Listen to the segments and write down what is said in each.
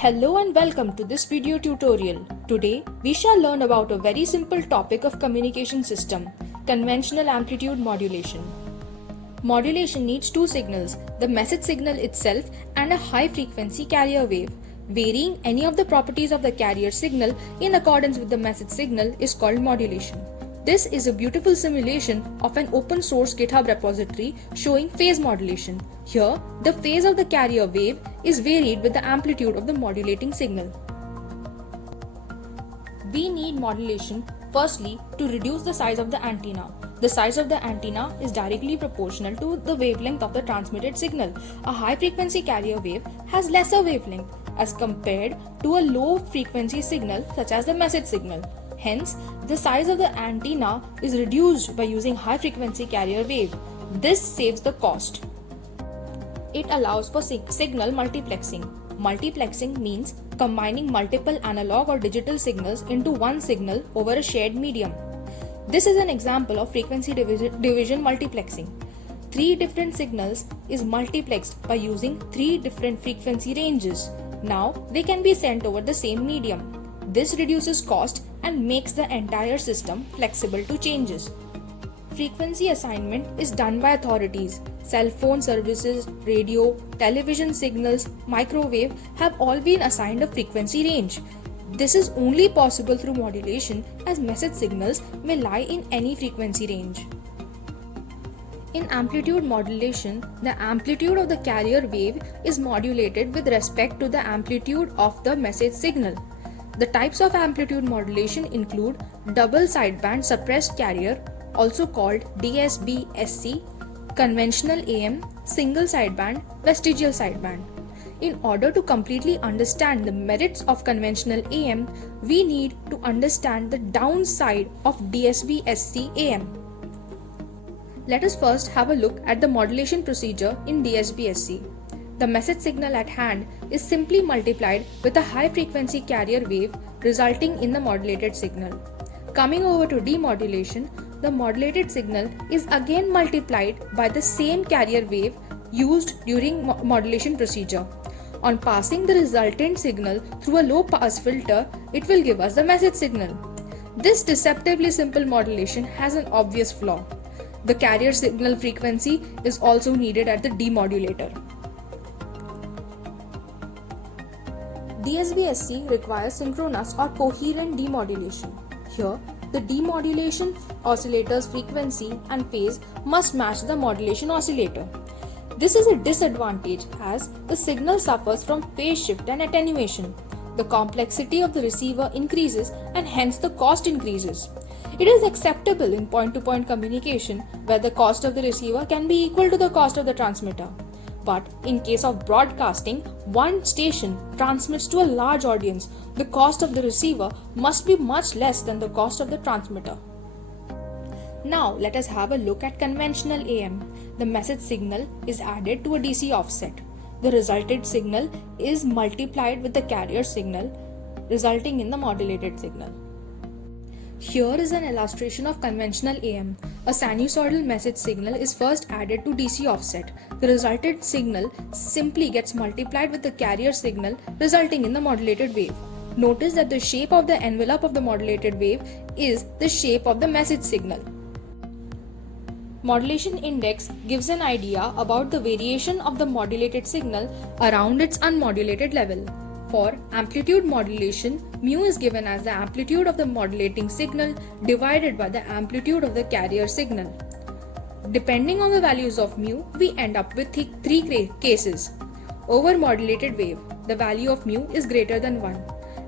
Hello and welcome to this video tutorial. Today we shall learn about a very simple topic of communication system, conventional amplitude modulation. Modulation needs two signals, the message signal itself and a high frequency carrier wave. Varying any of the properties of the carrier signal in accordance with the message signal is called modulation. This is a beautiful simulation of an open source GitHub repository showing phase modulation. Here, the phase of the carrier wave is varied with the amplitude of the modulating signal. We need modulation firstly to reduce the size of the antenna. The size of the antenna is directly proportional to the wavelength of the transmitted signal. A high frequency carrier wave has lesser wavelength as compared to a low frequency signal such as the message signal. Hence, the size of the antenna is reduced by using high frequency carrier wave. This saves the cost. It allows for signal multiplexing. Multiplexing means combining multiple analog or digital signals into one signal over a shared medium. This is an example of frequency division multiplexing. Three different signals is multiplexed by using three different frequency ranges. Now they can be sent over the same medium. This reduces cost and makes the entire system flexible to changes. Frequency assignment is done by authorities. Cell phone services, radio, television signals, microwave have all been assigned a frequency range. This is only possible through modulation as message signals may lie in any frequency range. In amplitude modulation, the amplitude of the carrier wave is modulated with respect to the amplitude of the message signal. The types of amplitude modulation include double sideband suppressed carrier, also called DSB-SC, conventional AM, single sideband, vestigial sideband. In order to completely understand the merits of conventional AM, we need to understand the downside of DSB-SC AM. Let us first have a look at the modulation procedure in DSB-SC. The message signal at hand is simply multiplied with a high frequency carrier wave resulting in the modulated signal. Coming over to demodulation, the modulated signal is again multiplied by the same carrier wave used during modulation procedure. On passing the resultant signal through a low pass filter, it will give us the message signal. This deceptively simple modulation has an obvious flaw. The carrier signal frequency is also needed at the demodulator. DSB-SC requires synchronous or coherent demodulation. Here, the demodulation oscillator's frequency and phase must match the modulation oscillator. This is a disadvantage as the signal suffers from phase shift and attenuation. The complexity of the receiver increases and hence the cost increases. It is acceptable in point-to-point communication where the cost of the receiver can be equal to the cost of the transmitter. But in case of broadcasting, one station transmits to a large audience. The cost of the receiver must be much less than the cost of the transmitter. Now let us have a look at conventional AM. The message signal is added to a DC offset. The resulted signal is multiplied with the carrier signal, resulting in the modulated signal. Here is an illustration of conventional AM. A sinusoidal message signal is first added to DC offset. The resulted signal simply gets multiplied with the carrier signal, resulting in the modulated wave. Notice that the shape of the envelope of the modulated wave is the shape of the message signal. Modulation index gives an idea about the variation of the modulated signal around its unmodulated level. For amplitude modulation, mu is given as the amplitude of the modulating signal divided by the amplitude of the carrier signal. Depending on the values of mu, we end up with three cases. Over modulated wave, the value of mu is greater than 1.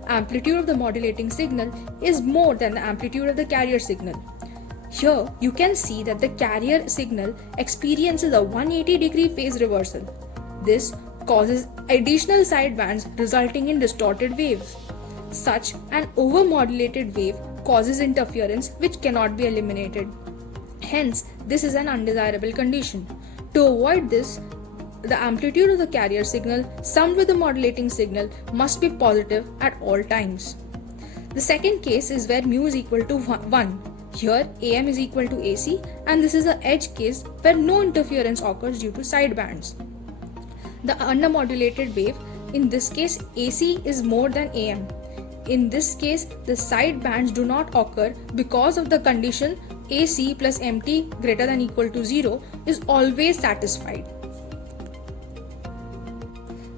Amplitude of the modulating signal is more than the amplitude of the carrier signal. Here, you can see that the carrier signal experiences a 180-degree phase reversal. This causes additional sidebands resulting in distorted waves. Such an overmodulated wave causes interference which cannot be eliminated. Hence, this is an undesirable condition. To avoid this, the amplitude of the carrier signal summed with the modulating signal must be positive at all times. The second case is where mu is equal to 1. Here, AM is equal to AC, and this is the edge case where no interference occurs due to sidebands. The undermodulated wave In this case, AC is more than AM. In this case, the side bands do not occur because of the condition AC plus MT greater than equal to 0 is always satisfied.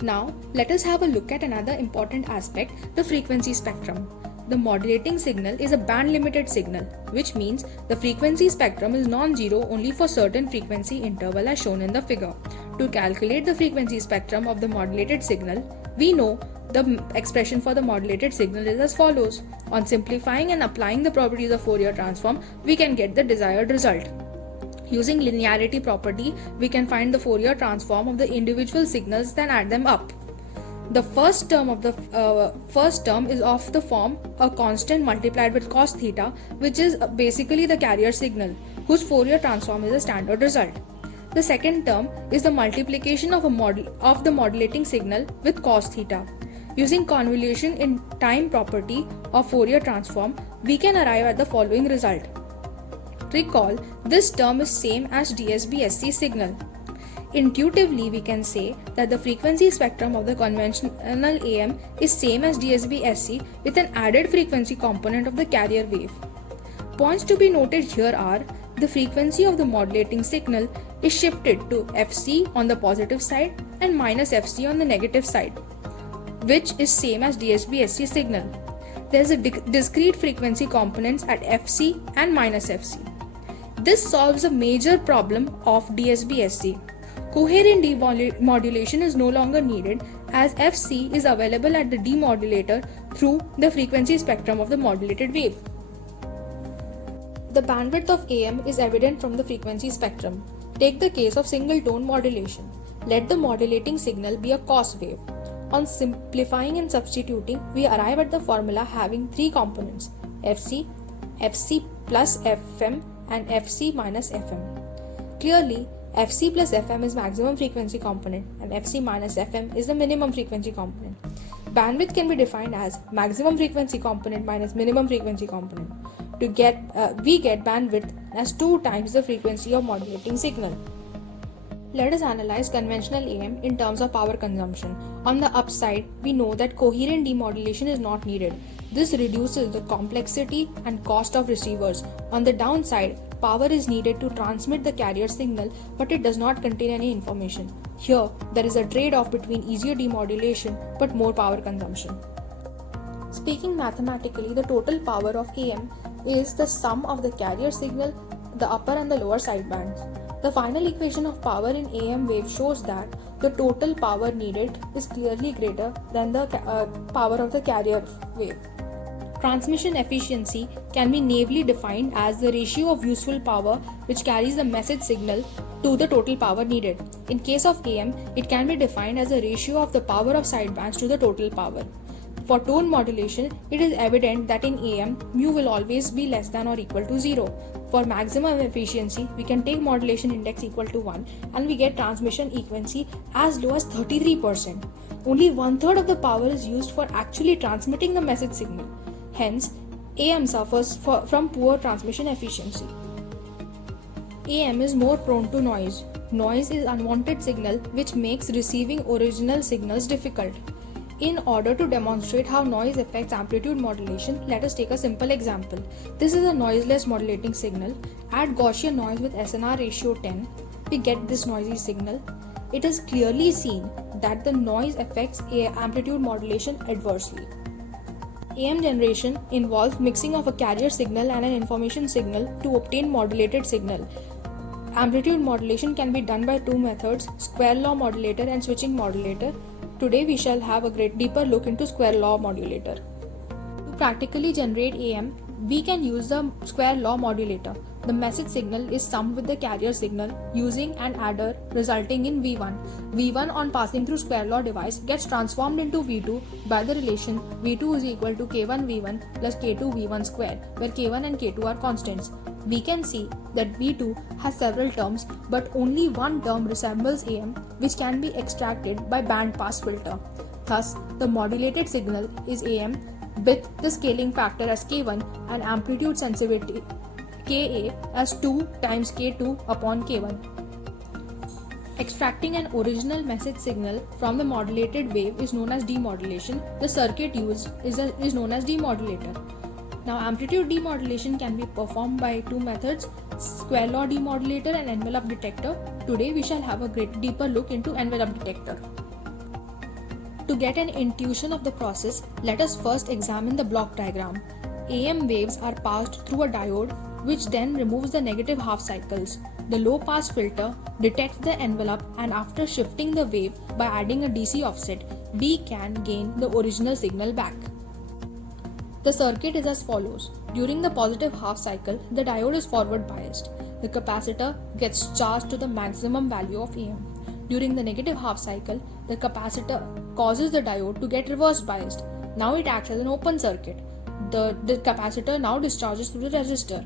Now, let us have a look at another important aspect, the frequency spectrum. The modulating signal is a band-limited signal, which means the frequency spectrum is non-zero only for certain frequency interval as shown in the figure. To calculate the frequency spectrum of the modulated signal, we know the expression for the modulated signal is as follows. On simplifying and applying the properties of Fourier transform, we can get the desired result. Using linearity property, we can find the Fourier transform of the individual signals, then add them up. The first term is of the form a constant multiplied with cos theta, which is basically the carrier signal, whose Fourier transform is a standard result. The second term is the multiplication of the modulating signal with cos theta. Using convolution in time property of Fourier transform, we can arrive at the following result. Recall, this term is same as DSB-SC signal. Intuitively, we can say that the frequency spectrum of the conventional AM is same as DSB-SC with an added frequency component of the carrier wave. Points to be noted here are, the frequency of the modulating signal is shifted to Fc on the positive side and minus Fc on the negative side, which is same as DSB-SC signal. There is a discrete frequency components at Fc and minus Fc. This solves a major problem of DSB-SC. Coherent demodulation is no longer needed as Fc is available at the demodulator through the frequency spectrum of the modulated wave. The bandwidth of AM is evident from the frequency spectrum. Take the case of single tone modulation. Let the modulating signal be a cos wave. On simplifying and substituting, we arrive at the formula having three components: Fc, Fc plus Fm and Fc minus Fm. Clearly, Fc plus Fm is maximum frequency component and Fc minus Fm is the minimum frequency component. Bandwidth can be defined as maximum frequency component minus minimum frequency component. We get bandwidth as 2 times the frequency of modulating signal. Let us analyze conventional AM in terms of power consumption. On the upside, we know that coherent demodulation is not needed. This reduces the complexity and cost of receivers. On the downside, power is needed to transmit the carrier signal, but it does not contain any information. Here, there is a trade-off between easier demodulation but more power consumption. Speaking mathematically, the total power of AM is the sum of the carrier signal, the upper and the lower sidebands. The final equation of power in AM wave shows that the total power needed is clearly greater than the power of the carrier wave. Transmission efficiency can be naively defined as the ratio of useful power which carries the message signal to the total power needed. In case of AM, it can be defined as a ratio of the power of sidebands to the total power. For tone modulation, it is evident that in AM, mu will always be less than or equal to 0. For maximum efficiency, we can take modulation index equal to 1 and we get transmission frequency as low as 33%. Only 1/3 of the power is used for actually transmitting the message signal. Hence, AM suffers from poor transmission efficiency. AM is more prone to noise. Noise is unwanted signal which makes receiving original signals difficult. In order to demonstrate how noise affects amplitude modulation, let us take a simple example. This is a noiseless modulating signal. Add Gaussian noise with SNR ratio 10. We get this noisy signal. It is clearly seen that the noise affects amplitude modulation adversely. AM generation involves mixing of a carrier signal and an information signal to obtain modulated signal. Amplitude modulation can be done by two methods, square law modulator and switching modulator. Today we shall have a deeper look into square law modulator. To practically generate AM, we can use the square law modulator. The message signal is summed with the carrier signal using an adder resulting in V1. V1 on passing through square law device gets transformed into V2 by the relation V2 is equal to K1 V1 plus K2 V1 square, where K1 and K2 are constants. We can see that V2 has several terms, but only one term resembles AM, which can be extracted by band pass filter. Thus, the modulated signal is AM with the scaling factor as K1 and amplitude sensitivity Ka as 2 times K2 upon K1. Extracting an original message signal from the modulated wave is known as demodulation. The circuit used is known as demodulator. Now, amplitude demodulation can be performed by two methods: square law demodulator and envelope detector. Today, we shall have a deeper look into envelope detector. To get an intuition of the process, let us first examine the block diagram. AM waves are passed through a diode, which then removes the negative half cycles. The low pass filter detects the envelope, and after shifting the wave by adding a DC offset, we can gain the original signal back. The circuit is as follows. During the positive half cycle, the diode is forward biased. The capacitor gets charged to the maximum value of AM. During the negative half cycle, the capacitor causes the diode to get reverse biased. Now it acts as an open circuit. The capacitor now discharges through the resistor.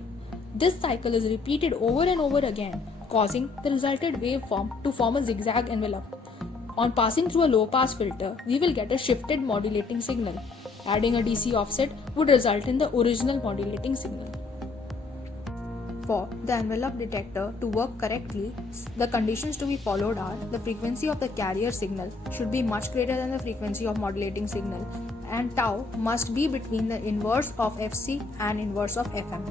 This cycle is repeated over and over again, causing the resulted waveform to form a zigzag envelope. On passing through a low pass filter, we will get a shifted modulating signal. Adding a DC offset would result in the original modulating signal. For the envelope detector to work correctly, the conditions to be followed are: the frequency of the carrier signal should be much greater than the frequency of modulating signal, and tau must be between the inverse of Fc and inverse of Fm.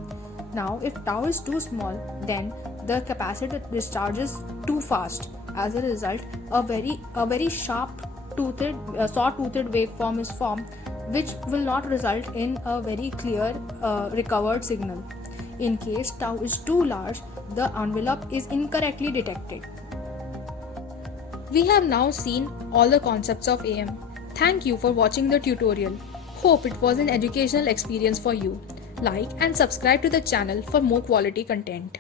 Now, if tau is too small, then the capacitor discharges too fast. As a result, a very sharp-toothed, saw-toothed waveform is formed, which will not result in a very clear recovered signal. In case tau is too large, the envelope is incorrectly detected. We have now seen all the concepts of AM. Thank you for watching the tutorial. Hope it was an educational experience for you. Like and subscribe to the channel for more quality content.